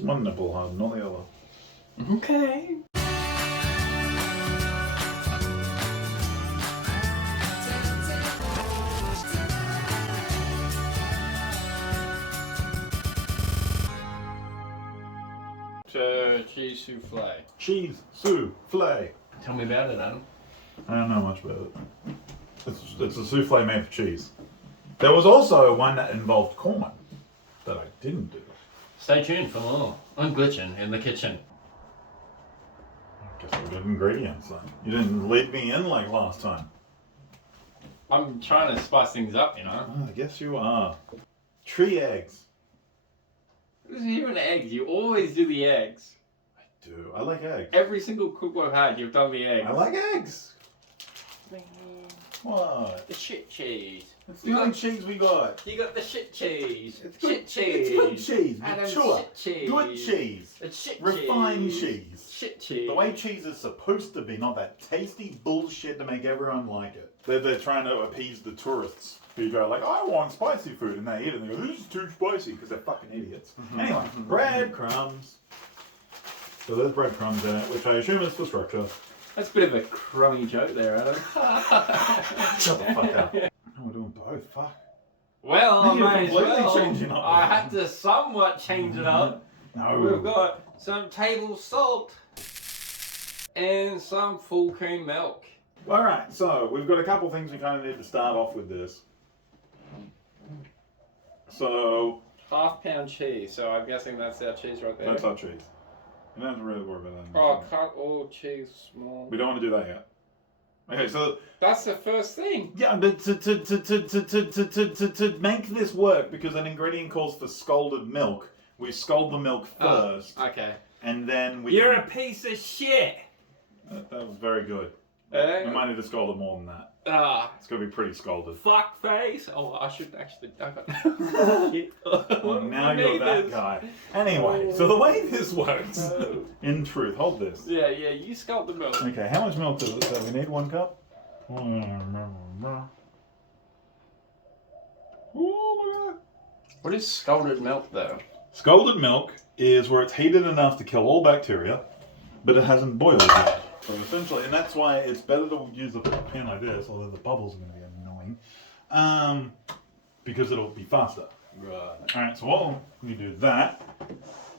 It's one nipple hard, not the other. Okay. Cheese souffle. Cheese souffle. Tell me about it, Adam. I don't know much about it. It's a souffle made of cheese. There was also one that involved corn that I didn't do. Stay tuned for more. I'm glitching in the kitchen. I guess we got ingredients then. You didn't lead me in like last time. I'm trying to spice things up, you know. Oh, I guess you are. Tree eggs. Who's even eggs? You always do the eggs. I do. I like eggs. Every single cook I've had, you've done the eggs. I like eggs. Man, What? the shit cheese. It's the only cheese we got. You got the shit cheese. It's shit good, cheese. It's good cheese. Adam's Mature. shit cheese. Good cheese. It's shit Refined cheese. cheese. Shit cheese. The way cheese is supposed to be, not that tasty bullshit to make everyone like it. They're trying to appease the tourists who go like, I want spicy food, and they eat it and they go, this is too spicy, because they're fucking idiots. Anyway, breadcrumbs. So there's breadcrumbs in it, which I assume is for structure. That's a bit of a crummy joke there, Adam. Shut the fuck up. No, we're doing both, fuck. Well, I You're may as completely well. changing up. I had to somewhat change it up. No. We've got some table salt and some full cream milk. Alright, so we've got a couple things we kind of need to start off with this. So, Half-pound cheese, so I'm guessing that's our cheese right there. that's our cheese. You don't have to really worry about that. Oh, cut all cheese small. We don't want to do that yet. Okay, so That's the first thing. yeah, but to make this work, because an ingredient calls for scalded milk, we scald the milk first, Okay. and then we. You're a piece of shit. That was very good. We Eh? might need to scald it more than that. It's gonna be pretty scalded. Fuck face. Oh, I should actually. Shit. Well, now you're that guy. Anyway, so the way this works, in truth, hold this. Yeah, you scald the milk. Okay, how much milk does we need? 1 cup? Oh, look at that. What is scalded milk, though? Scalded milk is where it's heated enough to kill all bacteria, but it hasn't boiled yet. So essentially, and that's why it's better to use a pan like this, although the bubbles are going to be annoying, because it'll be faster. Right. Alright, so while we do that,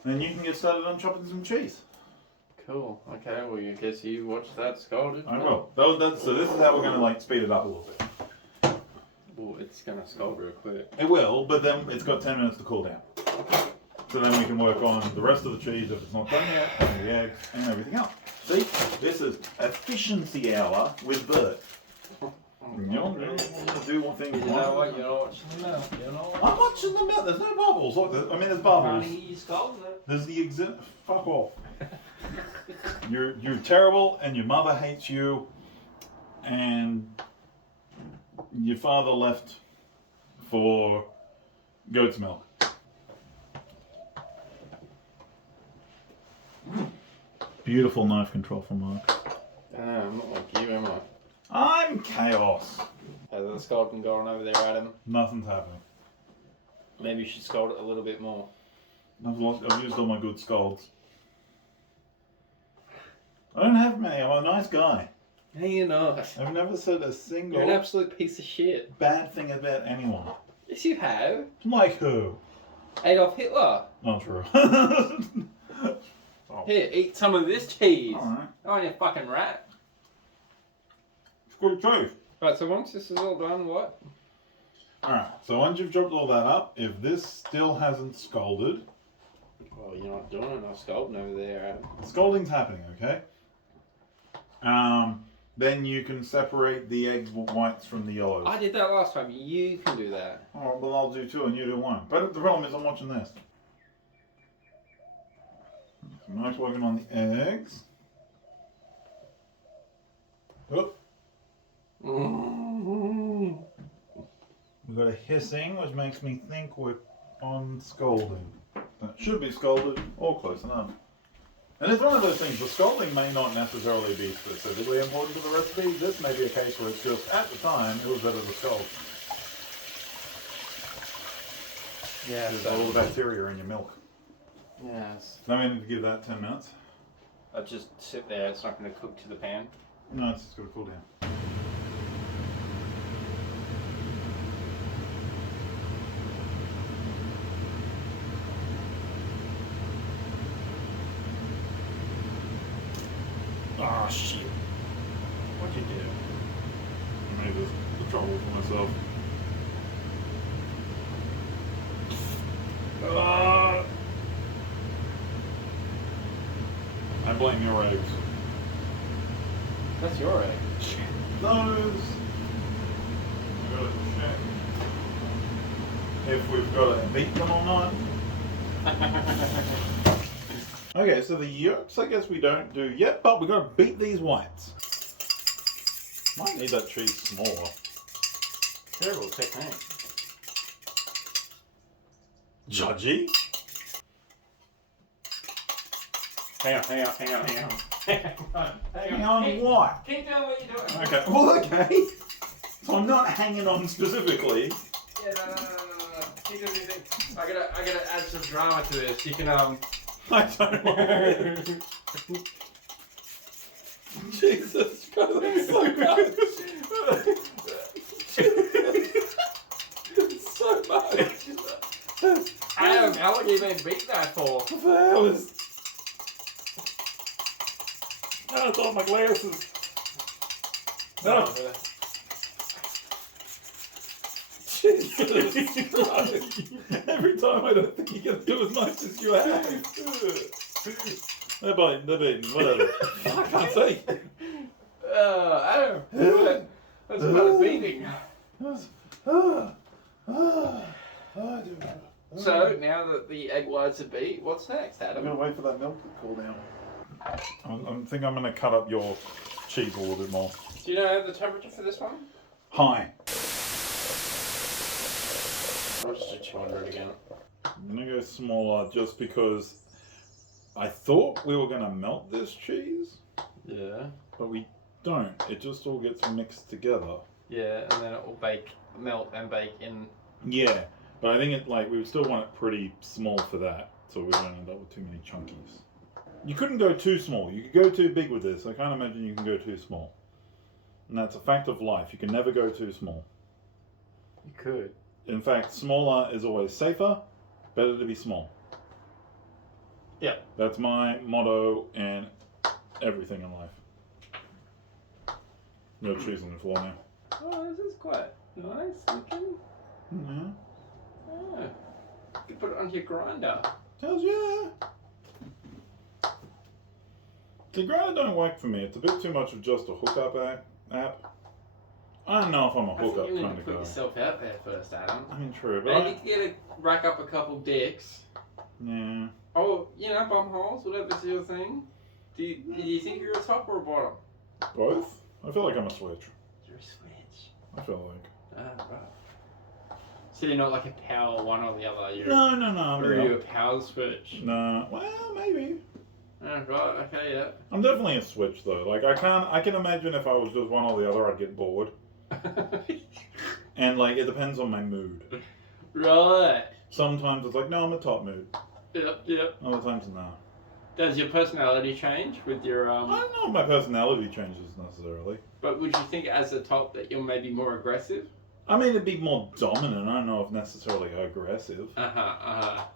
then you can get started on chopping some cheese. Cool. Okay, well, you guess you watch that scalded I milk. will. So this is how we're going to like speed it up a little bit. Well, it's going to scald real quick. It will, but then it's got 10 minutes to cool down. So then we can work on the rest of the cheese if it's not done yet, and the eggs, and everything else. See? This is efficiency hour with Burt. You know, do one thing. You know what? You're watching the milk. You know what? I'm watching them out. There's no bubbles. Look, I mean, there's bubbles. Honey, you scalded it. There's the fuck off. You're terrible, and your mother hates you, and your father left for goat's milk. Beautiful knife control from Mark. I'm not like you, am I? I'm chaos. Has the scalding gone over there, Adam? Nothing's happening. Maybe you should scald it a little bit more. I've used all my good scalds. I don't have many. I'm a nice guy. No, you're not. I've never said a You're an single absolute piece of shit. bad thing about anyone. Yes, you have. Like who? Adolf Hitler. Not true. Oh. Here, eat some of this cheese. Alright. Oh, you fucking rat. It's good cheese. Right, so once this is all done, what? Alright, so once you've chopped all that up, if this still hasn't scalded, Well, you're not doing enough scalding over there, Adam. scalding's happening, okay? Then you can separate the egg whites from the yellows. I did that last time. You can do that. Oh, well, I'll do 2 and you do 1. But the problem is I'm watching this. So Mike's working on the eggs. Oh, we've got a hissing, which makes me think we're on scalding. That should be scalded or close enough. And it's one of those things, the scalding may not necessarily be specifically important to the recipe. This may be a case where it's just, at the time, it was better to scald. Yeah, There's all the bacteria in your milk. Yes. Now we need to give that 10 minutes. I'll just sit there. It's not going to cook to the pan. No, it's just got to cool down. Ah, shit. What'd you do? I made the trouble for myself. I blame your eggs. That's your egg. Check those. We gotta check if we've got to beat them or not. Okay, so the yolks I guess we don't do yet, but we got to beat these whites. Might need that cheese smaller. Terrible technique. Judgy? Hang on. Hang on, what? Keep doing what you're doing. Okay, well, okay. So I'm not hanging on specifically. Yeah, no. Keep doing your thing. I gotta add some drama to this. You can, I don't know. Jesus Christ, that's so much. It's so much. how long have you been beating that for? For hours. Oh, it's all my glasses. No. Jesus Christ. Every time I don't think you're going to do as much as you have. They're biting, whatever. I can't say. I don't know. That's about beating. So, now that the egg whites are beat, what's next, Adam? I'm going to wait for that milk to cool down. I think I'm going to cut up your cheese a little bit more. Do you know the temperature for this one? High. I'll just do 200 again. I'm going to go smaller just because I thought we were going to melt this cheese. Yeah. But we don't. It just all gets mixed together. Yeah, and then it will melt and bake in. Yeah, but I think we would still want it pretty small for that, so we don't end up with too many chunkies. You couldn't go too small. You could go too big with this. I can't imagine you can go too small. And that's a fact of life. You can never go too small. You could. In fact, smaller is always safer. Better to be small. Yeah. That's my motto in everything in life. No cheese on the floor now. Oh, this is quite nice looking. Yeah. Oh. You could put it on your grinder. Hells yeah. The grinder don't work for me. It's a bit too much of just a hookup app. I don't know if I'm a hookup you need kind to of put guy. yourself out there first, Adam. I mean, true, but Maybe you could rack up a couple dicks. yeah. Oh, bum holes, whatever's your thing. Do you think you're a top or a bottom? Both? I feel like I'm a switch. You're a switch. I feel like. Ah, right. So you're not like a power one or the other. You're, No. Or are you a power switch? No. Well, maybe. Oh, right. Okay. Yeah. I'm definitely a switch though. Like I can imagine if I was just one or the other, I'd get bored. And like it depends on my mood. Right. Sometimes it's like, no, I'm a top mood. Yep. Other times, no. Does your personality change with your I don't know if my personality changes necessarily. But would you think as a top that you're maybe more aggressive? I mean, it'd be more dominant. I don't know if necessarily aggressive. But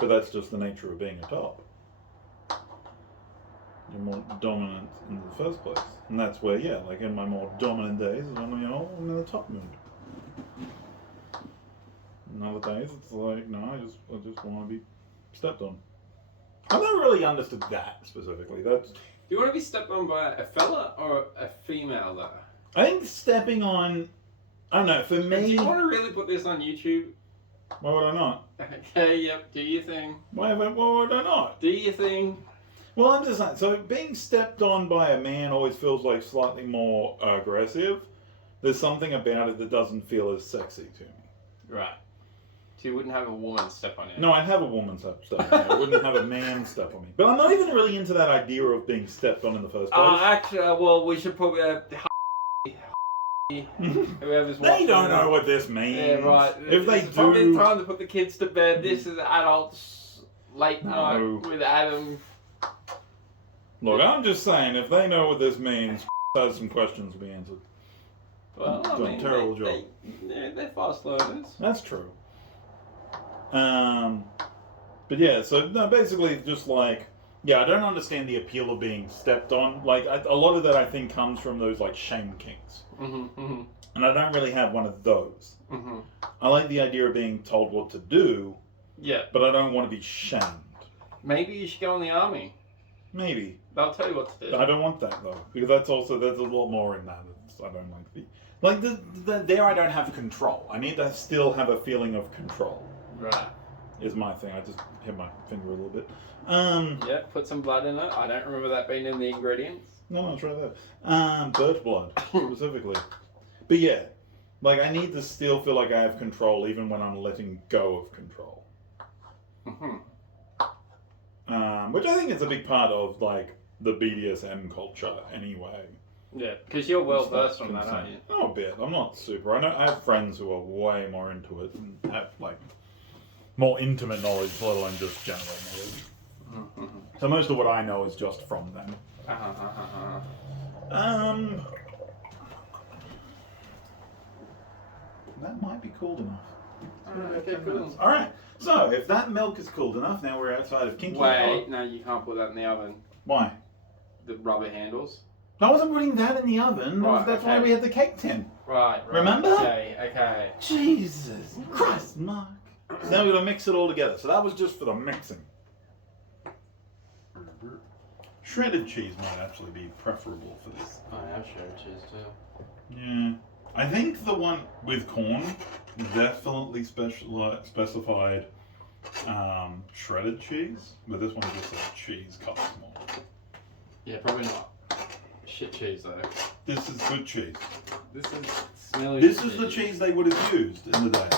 that's just the nature of being a top. You're more dominant in the first place. And that's where, yeah, like in my more dominant days, I'm in the top mood. In other days, it's like, no, I just want to be stepped on. I've never really understood that specifically. Do you want to be stepped on by a fella or a female, though? I think stepping on, I don't know, for me... Do you want to really put this on YouTube? Why would I not? Okay, yep, do your thing. Why would I not? Do your thing. Well, I'm just saying, so being stepped on by a man always feels like slightly more aggressive. There's something about it that doesn't feel as sexy to me. Right. So you wouldn't have a woman step on you? No, I'd have a woman step on me. I wouldn't have a man step on me. But I'm not even really into that idea of being stepped on in the first place. Actually, well, we should probably whoever's watching. They don't know what this means. Yeah, right. If they It's probably do... time to put the kids to bed. This is adults late night with Adam. Look, I'm just saying, if they know what this means, has some questions to be answered. Well, I Done a mean, terrible job. They're fast learners. That's true. But yeah, so no, basically just like, yeah, I don't understand the appeal of being stepped on. Like, a lot of that I think comes from those like shame kings. And I don't really have one of those. I like the idea of being told what to do. Yeah. But I don't want to be shamed. Maybe you should go in the army. Maybe. They'll tell you what to do. I don't want that though, because there's a lot more in that. I don't like there I don't have control. I need to still have a feeling of control. Right. Is my thing. I just hit my finger a little bit. Yeah, put some blood in it. I don't remember that being in the ingredients. No, try that. Bird blood, specifically. But yeah, like I need to still feel like I have control even when I'm letting go of control. Which I think is a big part of like the BDSM culture anyway. Yeah, because you're well versed on that, aren't you? Oh, a bit. I'm not super. I have friends who are way more into it and have like more intimate knowledge, let alone just general knowledge. So most of what I know is just from them. That might be cooled enough. Okay, cool. All right. So if that milk is cooled enough, now we're outside of kinky hour. Wait, no, you can't put that in the oven. Why? The rubber handles. I wasn't putting that in the oven. Right, That's why we had the cake tin. Right. Remember? Okay. Jesus Christ, Mark. So now we're going to mix it all together. So that was just for the mixing. Shredded cheese might actually be preferable for this. I have shredded cheese too. Yeah. I think the one with corn definitely specified shredded cheese, but this one just says cheese cut small. Yeah, probably not. Shit cheese though. This is good cheese. This is smelly. This is the cheese they would have used in the day.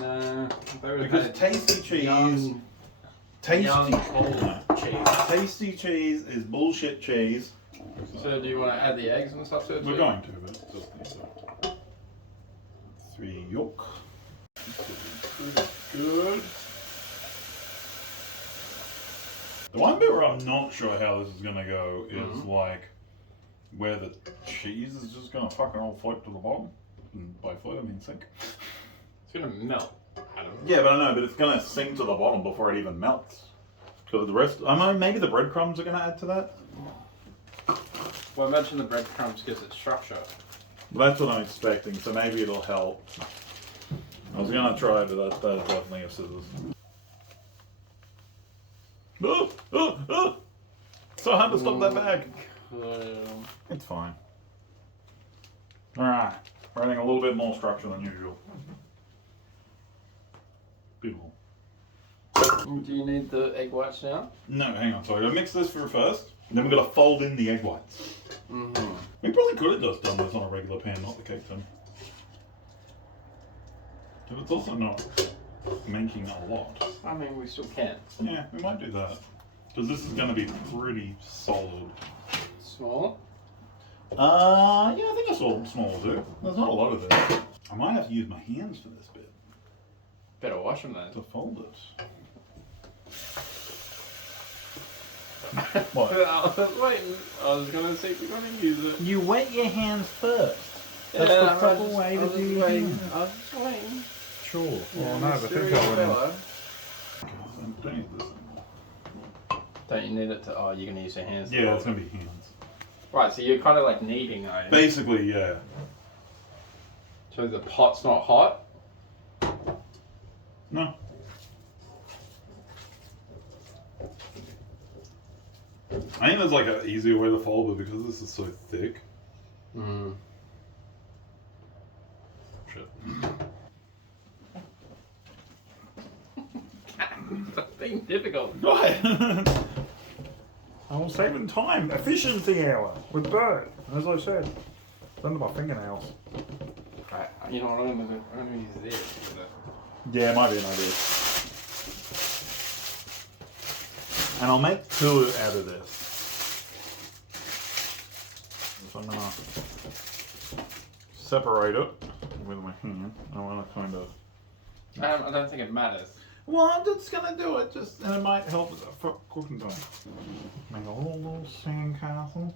Nah, because tasty cheese, tasty cheese is bullshit cheese. So do you want to add the eggs and stuff to it? We're going to, but just need to. 3 yolk. Pretty good. The one bit where I'm not sure how this is gonna go is like where the cheese is just gonna fucking all float to the bottom. And by float I mean sink. It's gonna melt. Yeah, but I know, but it's gonna sink to the bottom before it even melts. Because the rest, I mean, maybe the breadcrumbs are gonna add to that. Well, imagine the breadcrumbs gives it structure. Well, that's what I'm expecting, so maybe it'll help. I was gonna try it, but that's definitely a scissors. Oh! So hard to stop that bag. It's fine. Alright, we're adding a little bit more structure than usual. Beautiful. Do you need the egg whites now? No, hang on, sorry. I'll mix this for first, and then we're gonna fold in the egg whites. We probably could have just done this on a regular pan, not the cake tin. But it's also not making a lot. I mean, we still can. Yeah, we might do that. Because this is going to be pretty solid. Small? Yeah, I think I saw small too. There's not a lot of it. I might have to use my hands for this bit. Better wash them then. To fold it. What? I was waiting. I was going to see if you're going to use it. You wet your hands first. That's yeah, the proper way to do your hands. I was just waiting. Sure. Yeah, well, no, but I think I went in. Don't need this anymore. Don't you need it to... Oh, you're going to use your hands. Yeah, it's going to be hands. Right, so you're kind of like kneading, are you? Basically, yeah. So the pot's not hot? No. I think there's like an easier way to fold it because this is so thick. Shit. That's being difficult. Right. I was saving time. Efficiency hour with Burt. As I said, under my fingernails. Right, you know what I'm gonna use this. Yeah, it might be an idea. And I'll make 2 out of this. So I'm gonna separate it with my hand. I want to kind of. I don't think it matters. Well, I'm just gonna do it, and it might help for cooking time. Make a little sandcastle.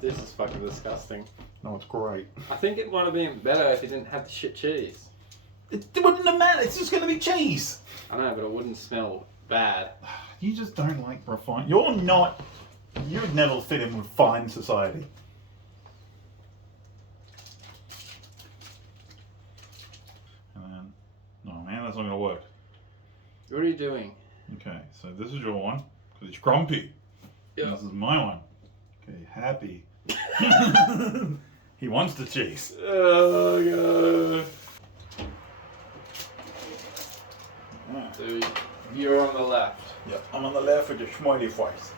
This is fucking disgusting. No, it's great. I think it might have been better if it didn't have the shit cheese. It wouldn't have mattered. It's just gonna be cheese. I know, but it wouldn't smell bad. You just don't like refined. You'd never fit in with fine society. And then, no man, that's not gonna work. What are you doing? Okay, so this is your one, because it's grumpy. Yeah. This is my one. Okay, happy. He wants the cheese. Oh god. Yeah. So you're on the left. Yep, I'm on the left with the smiley face.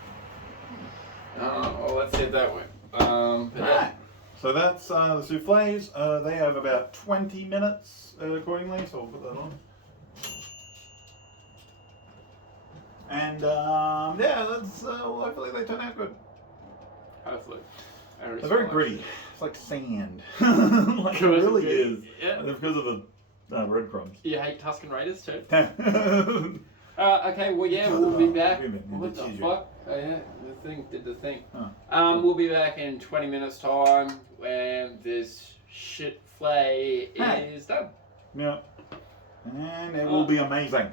Oh, well, let's see it that way. Alright. So that's the souffles. They have about 20 minutes accordingly, so I'll put that on. And yeah, that's hopefully they turn out good. Hopefully. They're very gritty. It's like sand. Like it really is. Yeah. Because of the breadcrumbs. You hate Tuscan Raiders too? Huh. Okay, well, yeah, we'll be back. Wait a minute, What the did you- fuck? Oh, yeah, the thing did the thing. Huh. We'll be back in 20 minutes' time when this shit flay is done. Yeah. And it will be amazing.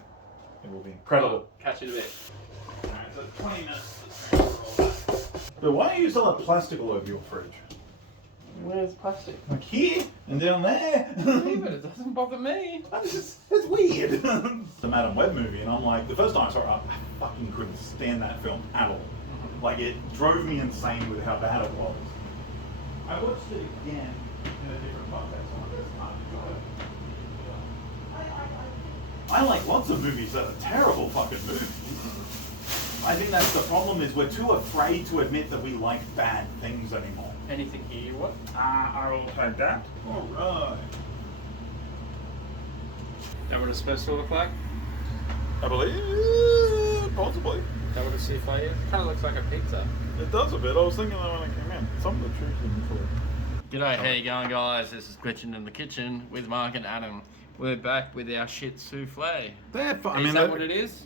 It will be incredible. Catch you in a bit. Alright, so 20 minutes. But why do you still have plastic all over your fridge? Where's plastic? Like here and down there. Leave it, it doesn't bother me. It's weird. The Madam Web movie, and I'm like, the first time I saw it, I fucking couldn't stand that film at all. Like, it drove me insane with how bad it was. I watched it again in a different context. I'm like, this can't be good. I like lots of movies that are terrible fucking movies. I think that's the problem, is we're too afraid to admit that we like bad things anymore. Anything here you want? I will take that. Alright. Is that what it's supposed to look like? I believe, possibly. Is that what a souffle is? It kind of looks like a pizza. It does a bit. I was thinking that when I came in. Some of the truth isn't cool. G'day, how you going, guys? This is Glitching in the Kitchen with Mark and Adam. We're back with our shit souffle. They're fun. Is that what it is?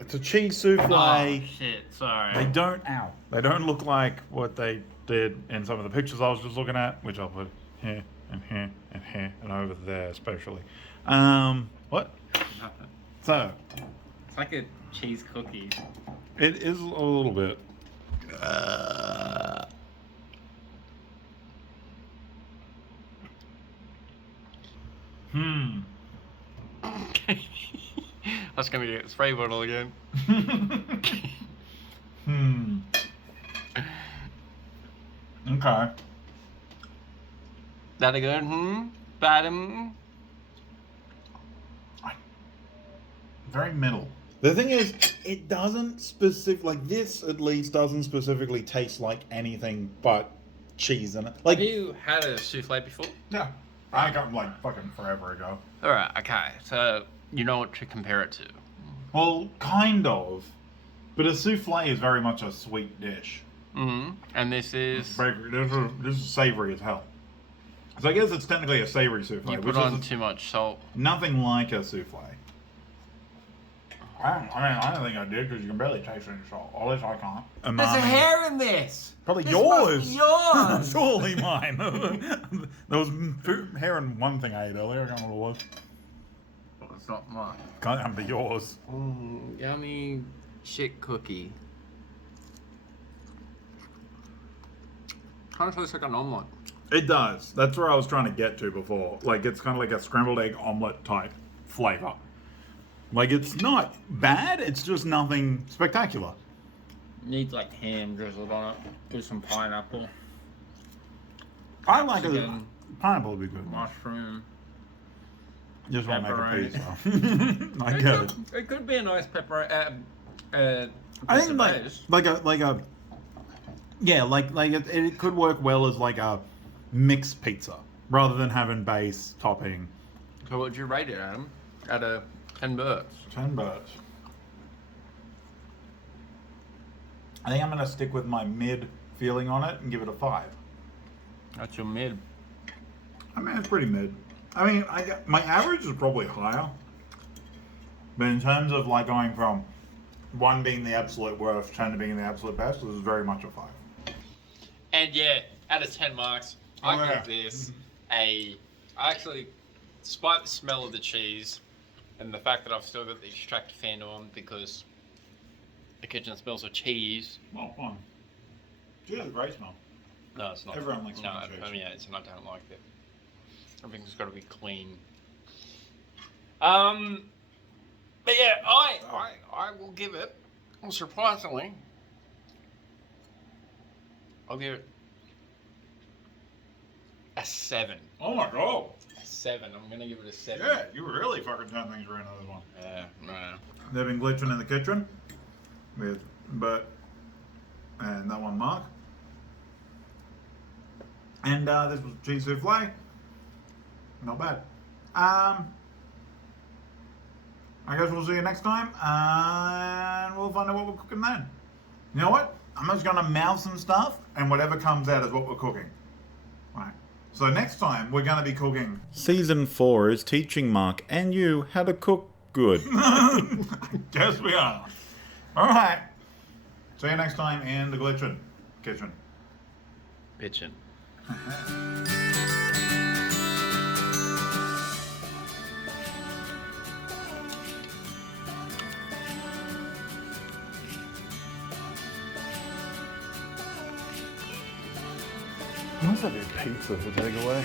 It's a cheese souffle. Oh, shit, sorry. They don't. Ow. They don't look like what they did in some of the pictures I was just looking at, which I'll put here and here and here and over there, especially. What? Nothing. So. It's like a cheese cookie. It is a little bit. I was gonna get a spray bottle again. Okay. That a good? Bad? Very middle. The thing is, it doesn't like this at least doesn't specifically taste like anything but cheese in it. Like, Have you had a souffle before? yeah, I got like fucking forever ago. Alright, okay. So, you know what to compare it to. Well, kind of, but a souffle is very much a sweet dish. And this is... This is savory as hell. So I guess it's technically a savory souffle. You put on too much salt. Nothing like a souffle. I don't think I did, because you can barely taste any salt. At least I can't. There's a hair in this! Probably This yours. must be yours! Surely mine. There was hair in one thing I ate earlier. I can't remember what it was. It's not mine. Can't be yours. Yummy shit cookie. Kind of tastes like an omelette. It does. That's where I was trying to get to before. Like, it's kind of like a scrambled egg omelet type flavor. Like, it's not bad. It's just nothing spectacular. Needs like ham drizzled on it. Do some pineapple. I like Chicken. a pineapple would be good. Mushroom. Just want to make a Pepperoni. pizza. I get it. It could be a nice pepper. I think like a yeah, like it could work well as like a mixed pizza rather than having base topping. So what would you rate it, Adam? Out of 10 Burts? 10 Burts. I think I'm gonna stick with my mid feeling on it and give it a 5. That's your mid. I mean, it's pretty mid. I mean, my average is probably higher. But in terms of like going from 1 being the absolute worst, 10 being the absolute best, this is very much a 5. And yeah, out of 10 marks, I yeah. give this a. I actually, despite the smell of the cheese and the fact that I've still got the extractor fan on because the kitchen smells of cheese. Well, fun. Cheese is a great smell. No, it's not. Everyone likes no, cheese. I mean, yeah, it's not. I don't like it. Everything's got to be clean. But yeah, I will give it. Well, surprisingly, I'll give it a 7. Oh my god. A 7. I'm gonna give it a 7. Yeah, you really fucking turn things around on this one. Yeah, no. They've been glitching in the kitchen with Burt and that one Mark. And this was cheese souffle. Not bad. I guess we'll see you next time, and we'll find out what we're cooking then. You know what? I'm just gonna mouth some stuff, and whatever comes out is what we're cooking. Right. So next time we're gonna be cooking. Season 4 is teaching Mark and you how to cook good. I guess we are. All right. See you next time in the glitchin' kitchen. Pitching. Must have your pizza for takeaway.